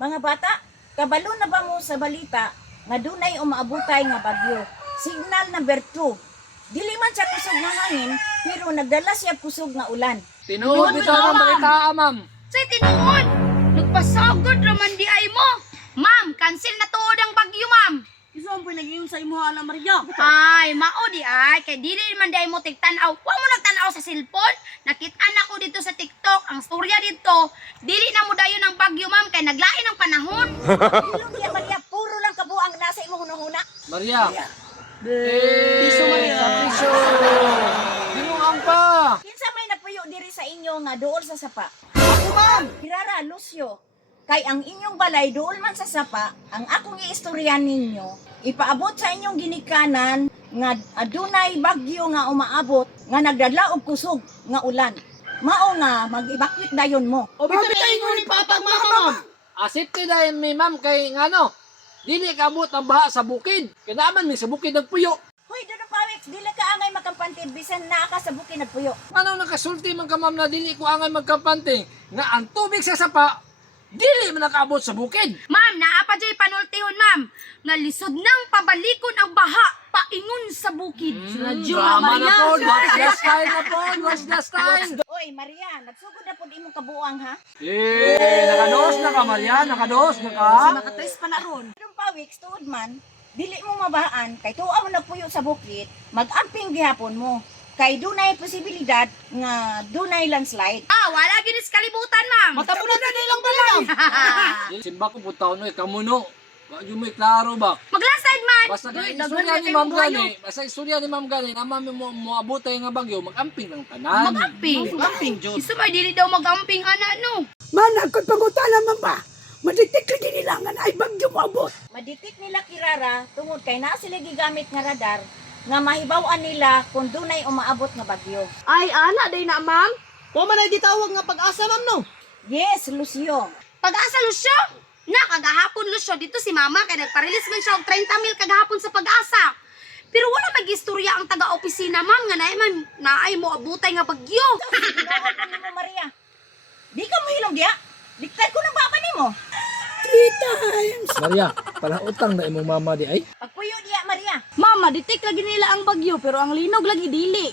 Mga bata, kabalo na ba mo sa balita nga dunay umaabutay nga bagyo? Signal number 2. Dili man siya kusog nga hangin, pero nagdala siya kusog nga ulan. Tinuod bitaw ang balita, ma'am. Say tinuod, nagpasagod raman di ay mo. Ma'am, cancel na tuod ang bagyo, ma'am. Isang po nag-iyon sa imo, Ana Maria. Ay, mao di ay, kay dili man di ay mo tigtanaw. Wa mo nagtanaw sa cellphone. Nakita-an ako dito sa TikTok, ang storya dito. Dili na mo dayon ang bagyo, ma'am, kay naglain ang panahon. Ilong niya Maria, puro lang kabuang nasa imo hunahuna. Maria. Piso Maria. Piso. Binuang pa. Kinsa may napuyo diri sa inyo nga duol sa sapa? Ako, ma'am. Kirara, Lucio, kay ang inyong balay duol man sa sapa, ang akong iistoryahan ninyo, ipaabot sa inyong ginikanan nga adunay bagyo nga umaabot nga nagdala og kusog nga ulan. Mao nga mag-evacuate dayon mo. O bitay mo ni Papa, ma'am. Asipti dahil mi ma'am kay ngano. Dili kabot ang baha sa bukid. Kaya naman mi sa bukid nagpuyo. Hoy, Dodo Pawix, dili ka angay makampantid bisan naa ka sa bukid nagpuyo. Ano nakasulti man ka ma'am na dili ko angay magkampante nga ang tubig sa sapa dili man nakaabot sa bukid. Ma'am, naa pa jay panultihon, ma'am. Nga lisod nang pabalikon ang baha paingon sa bukid. Drama na po. Watch the style na po. Watch the style. Oy, Maria, nagsugod na pud imong kabuang ha. Nakados na ka Maria. Nakados na ka. Nakatres pa na ron. Dodo Pawix, tuod man, dili mo mabaan kay tuwa mo nagpuyo sa bukid, mag-amping gihapon mo. Kay dunay posibilidad nga dunay landslide. Ah, wala ginis kalibutan, ma'am. Matapunan na nilang balay. Simba ko putaw no. Kamuno. Wala mo klaro ba? Maglasad man. Basta kay istorya ni Ma'am Gani. Basta istorya ni Ma'am Gani. Naman mo abotay nga bagyo. Mag-amping ng tanan. Magamping. Amping, Diyos. Gusto ba dili daw magamping ana no? Managkot pangutana man ba? Maditik ka din nila nga na ay bagyo moabot. Maditik nila kirara tungod kay naa sila gigamit nga radar nga mahibaw-an nila kung dunay umaabot nga bagyo. Ay, Ana, day na, ma'am. Wa man ay ditawag nga pag-asa, ma'am, no? Yes, Lucio. Pag-asa Lucio? Na, kagahapon Lucio, dito si mama kay nagpa-release man siya og 30 mil kagahapon sa pag-asa. Pero wala mag-istorya ang taga-opisina, ma'am, nga naay mo abutay nga bagyo. Ginawa ko nimo Maria. Di ka mahilong diya. Diktay ko ng papa nimo. 3 times. Maria, palang utang na imong mama di ay. Pagpuyo diya Maria. Mama, ditik lagi nila ang bagyo, pero ang linog lagi dili.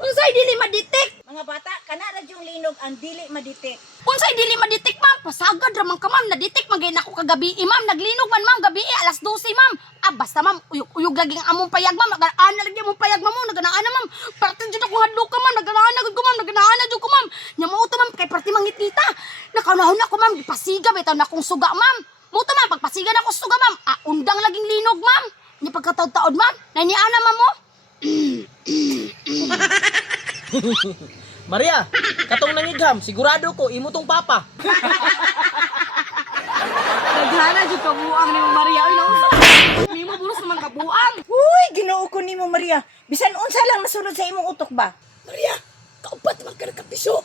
Unsay dili maditik? Mga bata, kana ra yung linog ang dili maditik. Unsay dili maditik, ma'am? Pasagad ra man ka, ma'am. Naditik man gyud ako kagabi, ma'am. Naglinog man, ma'am, gabi alas 12, ma'am. Ah, basta, ma'am, uyog lagi ang among payag, ma'am. Naganaana lagi among payag, ma'am. Naganaana, ma'am. Parte jud ako hadlo ka, ma'am. Naganaana gud ko, ma'am. Naganaana jud ko, ma'am. Nya mo to, ma'am, kay parte mangitita. Nakaunahon ako, ma'am. Gipasiga bitaw na akong suga, ma'am. Mo to, ma'am, pagpasiga na ako suga, ma'am. Ah, undang laging linog, ma'am. Nya pagkataod-taod, ma'am. Naniana, ma'am mo. Maria, katong nangigham, sigurado ko, imo tong papa. Naghana jud kabuang ni Maria. Ay, nausa. Nimo buros naman kabuang. Uy, ginoo ko nimo Maria. Bisan unsa lang nasunod sa imong utok ba? Maria, kaupat man ka na kapiso.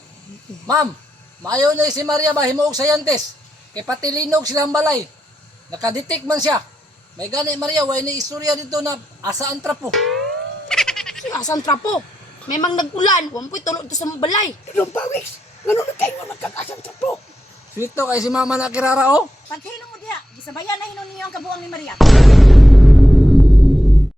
Ma'am, maayo na si Maria ba himuog sayantes. Kay pati linog silang balay. Nakaditik man siya. May gani Maria, way ni istorya dito na asa ang trapo. Asan trapo? Memang nag-ulan. Wampoy tulog to sa balay. Dodo Pawix, ngano na kayo mo magkakasang trapo? Swito kay si mama na kirara oh. Paghilo mo diha, gisabayan na hinon niyo ang kabuang ni Maria.